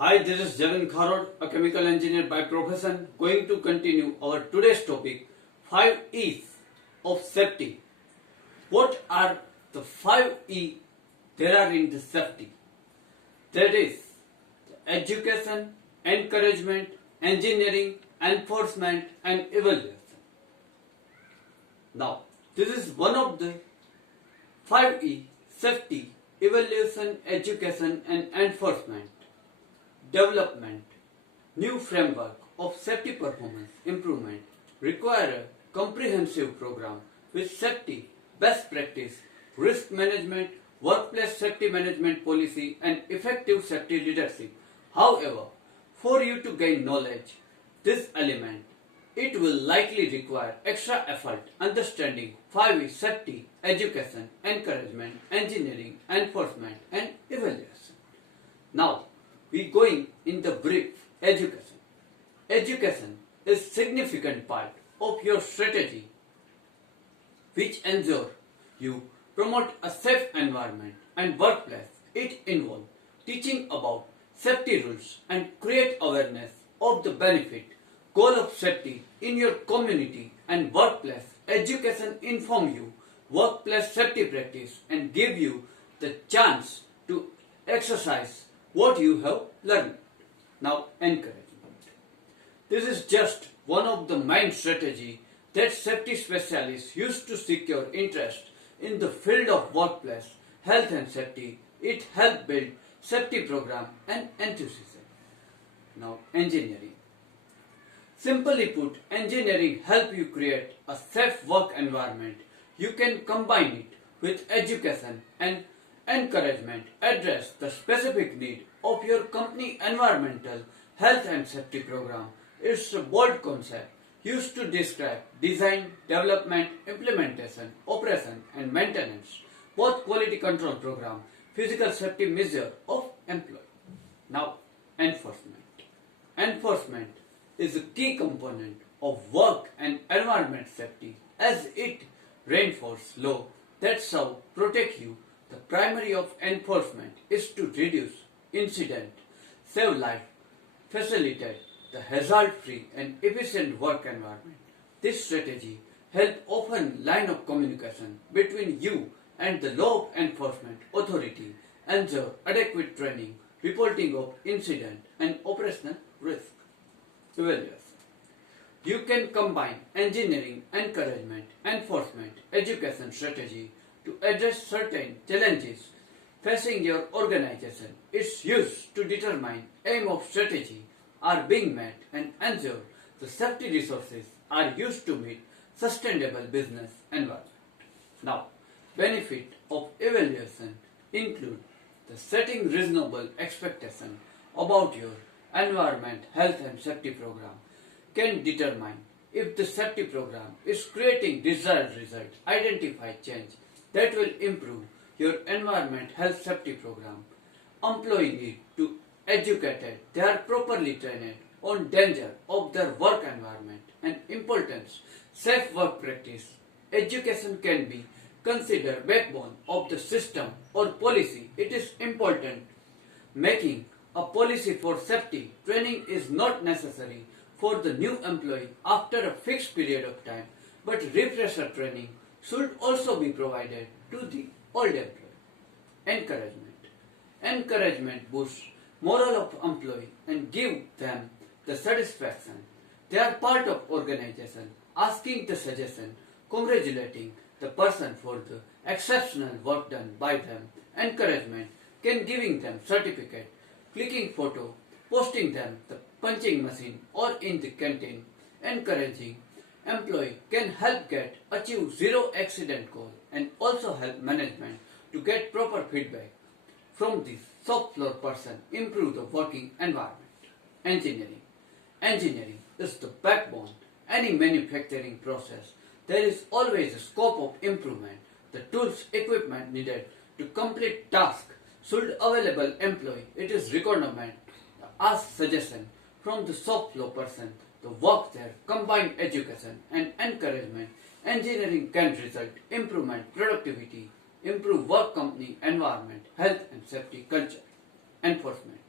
Hi, this is Jagan Kharod, a chemical engineer by profession, going to continue our today's topic 5 E's of safety. What are the 5 E there are in the safety? That is education, encouragement, engineering, enforcement, and evaluation. Now, this is one of the 5 E safety, evaluation, education, and enforcement. Development. New framework of safety performance improvement require a comprehensive program with safety, best practice, risk management, workplace safety management policy and effective safety leadership. However, for you to gain knowledge, this element, it will likely require extra effort, understanding 5 safety, education, encouragement, engineering, enforcement and evaluation. Now, we going in the brief education. Education is significant part of your strategy which ensure you promote a safe environment and workplace. It involves teaching about safety rules and create awareness of the benefit, goal of safety in your community and workplace. Education inform you workplace safety practice and give you the chance to exercise what you have learned. Now, encouragement. This is just one of the main strategies that safety specialists use to secure interest in the field of workplace health and safety. It helps build safety program and enthusiasm. Now, engineering. Simply put, engineering helps you create a safe work environment. You can combine it with education and encouragement, address the specific need of your company environmental health and safety program. It's a bold concept used to describe design, development, implementation, operation and maintenance, both quality control program, physical safety measure of employee. Now, enforcement. Enforcement is a key component of work and environment safety as it reinforces law that shall protect you. The primary of enforcement is to reduce incident, save life, facilitate the hazard-free and efficient work environment. This strategy helps open line of communication between you and the law enforcement authority, ensure adequate training, reporting of incident and operational risk. Evaluation. You can combine engineering, encouragement, enforcement, education strategy to address certain challenges facing your organization. It's used to determine aim of strategy are being met and ensure the safety resources are used to meet sustainable business environment. Now, benefit of evaluation include the setting reasonable expectation about your environment, health and safety program can determine if the safety program is creating desired result, identify change that will improve your environment health safety program. Employee need to educated, they are properly trained on danger of their work environment and importance safe work practice. Education can be considered backbone of the system or policy. It is important making a policy for safety. Training is not necessary for the new employee after a fixed period of time, but refresher training should also be provided to the old employee. Encouragement. Encouragement boosts morale of employee and give them the satisfaction. They are part of organization, asking the suggestion, congratulating the person for the exceptional work done by them. Encouragement can giving them certificate, clicking photo, posting them the punching machine or in the canteen. Encouraging employee can help get achieve zero accident goal and also help management to get proper feedback from the shop floor person, improve the working environment. Engineering. Engineering is the backbone any manufacturing process. There is always a scope of improvement. The tools, equipment needed to complete task should available employee. It is requirement. Ask suggestion from the shop floor person to work there. Combined education and encouragement. Engineering can result improvement productivity, improve work company environment, health and safety culture. Enforcement.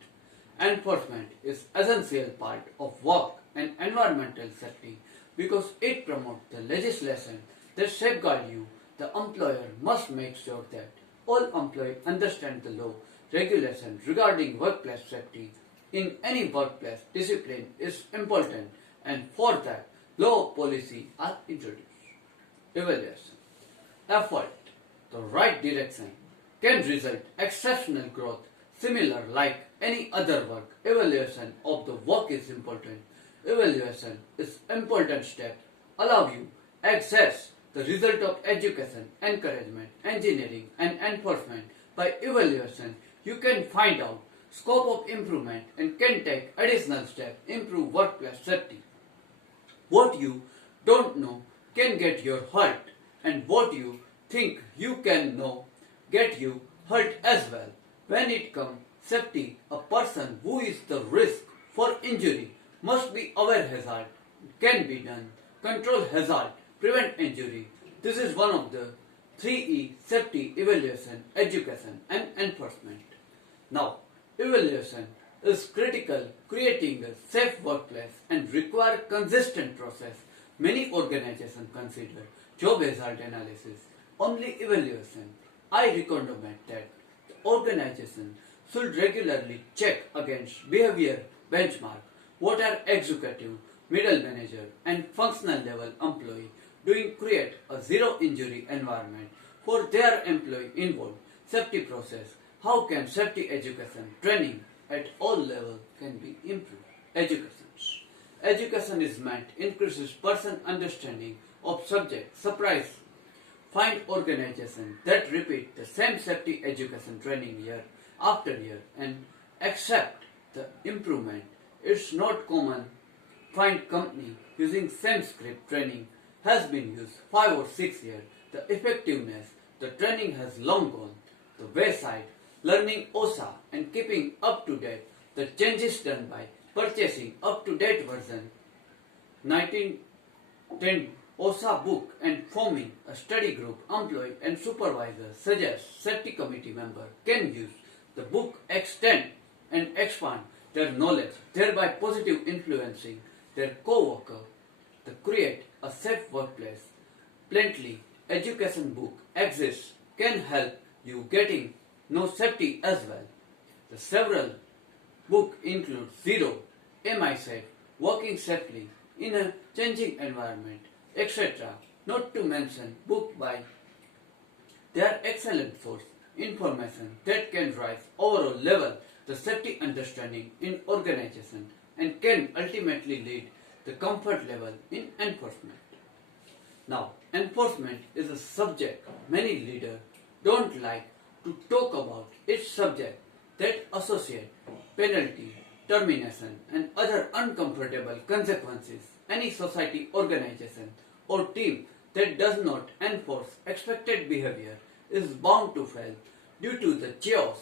enforcement is essential part of work and environmental safety because it promotes the legislation that safeguard you. The employer must make sure that all employees understand the law, regulation regarding workplace safety in any workplace discipline is important, and for that law policy are introduced. Evaluation. Effort, the right direction, can result exceptional growth. Similar like any other work, evaluation of the work is important. Evaluation is important step allow you access the result of education, encouragement, engineering and enforcement. By evaluation, you can find out scope of improvement and can take additional steps improve workplace safety. What you don't know can get you hurt, and what you think you can know get you hurt as well. When it comes safety, a person who is the risk for injury must be aware hazard can be done, control hazard, prevent injury. This is one of the 3E safety evaluation, education and enforcement. Now, evaluation is critical creating a safe workplace and require consistent process. Many organizations consider job hazard analysis only evaluation. I recommend that the organization should regularly check against behavior benchmark. What are executive, middle manager and functional level employee doing create a zero injury environment for their employee involved. Safety process. How can safety education training at all levels can be improved? Education. Education is meant increases person understanding of subject. Surprise. Find organizations that repeat the same safety education training year after year and accept the improvement. It's not common. Find company using same script training has been used 5 or 6 years. The effectiveness, the training has long gone. The wayside, learning OSA and keeping up to date. The changes done by purchasing up to date version 1910 OSA book and forming a study group, employee and supervisor suggest safety committee member can use the book, extend and expand their knowledge, thereby positive influencing their co-worker to create a safe workplace. Plainly, education book exists can help you getting know safety as well. The several book include Zero, Am I Safe, Working Safely in a Changing Environment, etc. Not to mention book by their excellent source information that can rise overall level the safety understanding in organization and can ultimately lead the comfort level in enforcement. Now, enforcement is a subject many leaders don't like to talk about. Its subject that associate penalty, termination and other uncomfortable consequences. Any society, organization or team that does not enforce expected behavior is bound to fail due to the chaos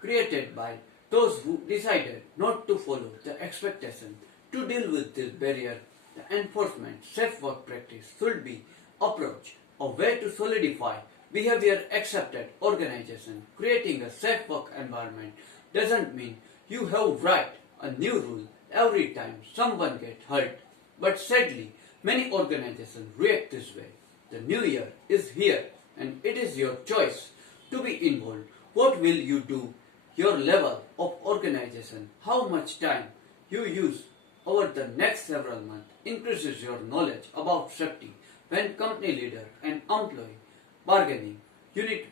created by those who decided not to follow the expectation. To deal with this barrier, the enforcement safe work practice should be approach a way to solidify behavior accepted organization. Creating a safe work environment doesn't mean you have write a new rule every time someone gets hurt. But sadly, many organizations react this way. The new year is here and it is your choice to be involved. What will you do? Your level of organization, how much time you use over the next several months increases your knowledge about safety. When company leader and employee bargaining unit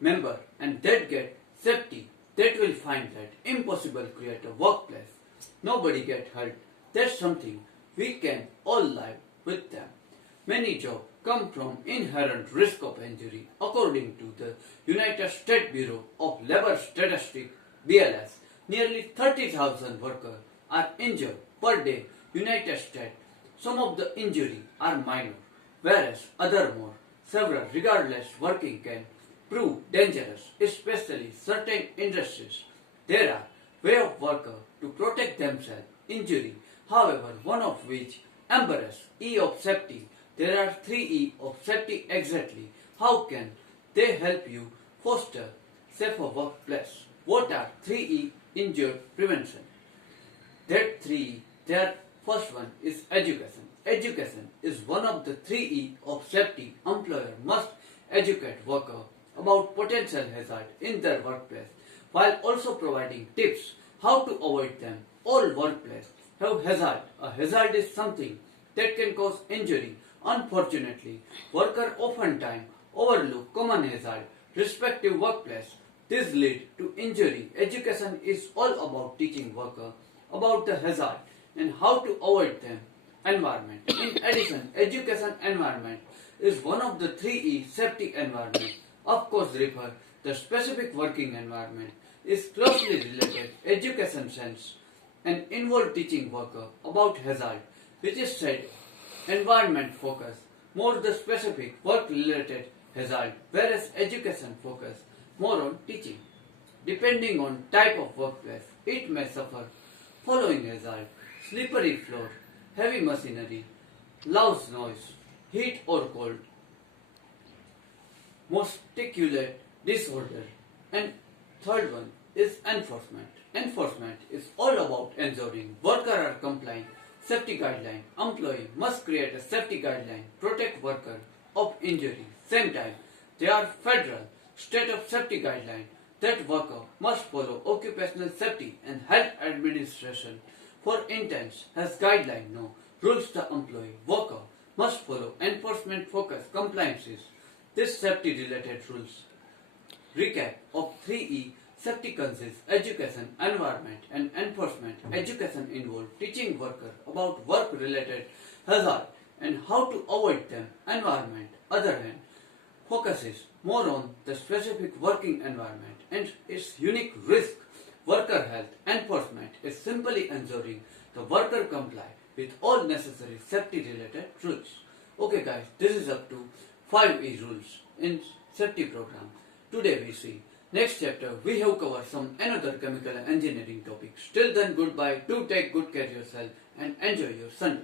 member and that get safety, that will find that impossible create a workplace. Nobody get hurt. That's something we can all live with them. Many jobs come from inherent risk of injury. According to the United States Bureau of Labor Statistics (BLS), nearly 30,000 workers are injured per day. United States. Some of the injuries are minor, whereas other more several. Regardless, working can prove dangerous, especially certain industries. There are way of workers to protect themselves injury. However, one of which embrace E of safety. There are 3 E of safety exactly. How can they help you foster safer workplace? What are 3 E injury prevention. That three, their first one is education. Education is one of the three E of safety. Employer must educate worker about potential hazard in their workplace while also providing tips how to avoid them. All workplaces have hazard. A hazard is something that can cause injury. Unfortunately, workers oftentimes overlook common hazard respective workplace. This leads to injury. Education is all about teaching worker about the hazard and how to avoid them. Environment. In addition, education environment is one of the three E safety environment. Of course, refer the specific working environment is closely related education sense and involve teaching worker about hazard, which is said environment focus more the specific work related hazard, whereas education focus more on teaching. Depending on type of workplace, it may suffer following hazard: slippery floor, heavy machinery, loud noise, heat or cold, muscular disorder. And third one is enforcement. Enforcement is all about ensuring workers are complying safety guideline. Employee must create a safety guideline, protect worker of injury. Same time, there are federal, state of safety guideline that worker must follow. Occupational Safety and Health Administration, for instance, has guideline no rules the employee worker must follow. Enforcement focus compliances. This safety related rules. Recap of 3E safety consists education, environment and enforcement. Education involves teaching worker about work related hazard and how to avoid them. Environment, other hand, focuses more on the specific working environment and its unique risk. Worker health enforcement is simply ensuring the worker comply with all necessary safety related rules. Okay guys, this is up to 5E rules in safety program. Today we see next chapter. We have covered some another chemical engineering topics. Till then, goodbye. Do take good care of yourself and enjoy your Sunday.